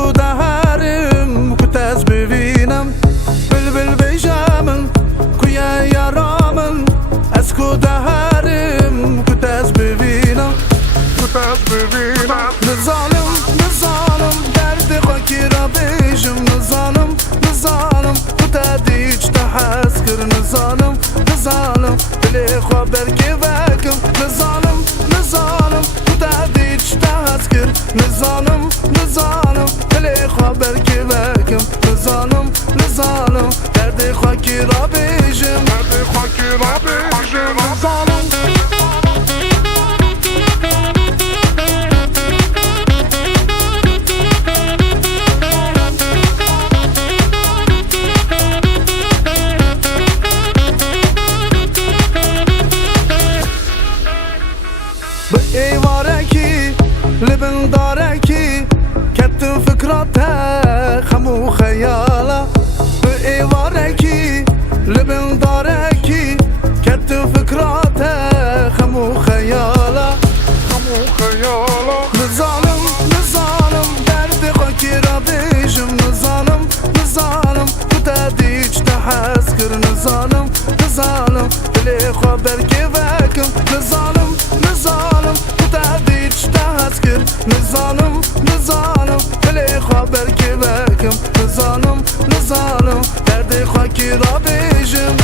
کو دهرم کو تز ببینم بلبل بیجامن کویا یارامن از کو دهرم کو تز ببینم نزانم نزانم درد خاکی را بیجم نزانم نزانم کو تدیج تحس کر نزانم نزانم دل خواب برکی وکم نزانم نزانم کو تدیج تحس کر نزانم نزانم دل خواب برکی وکم نزانم نزانم درد خاکی را بیجم نزانم به ایواره کی لبن داره کی کتن فکرات خمو خیالا به ایواره کی لبن داره کی کتن فکرات خمو خیالا نزانم نزانم درد خاکی را بیجم نزانم نزانم تو تدیج تحس کر نزانم نزانم دل خواب برکی وکم نزانم نزانم تو تدیج تحس کر نزانم نزانم دل خواب برکی وکم نزانم نزانم درد خاکی را بیجم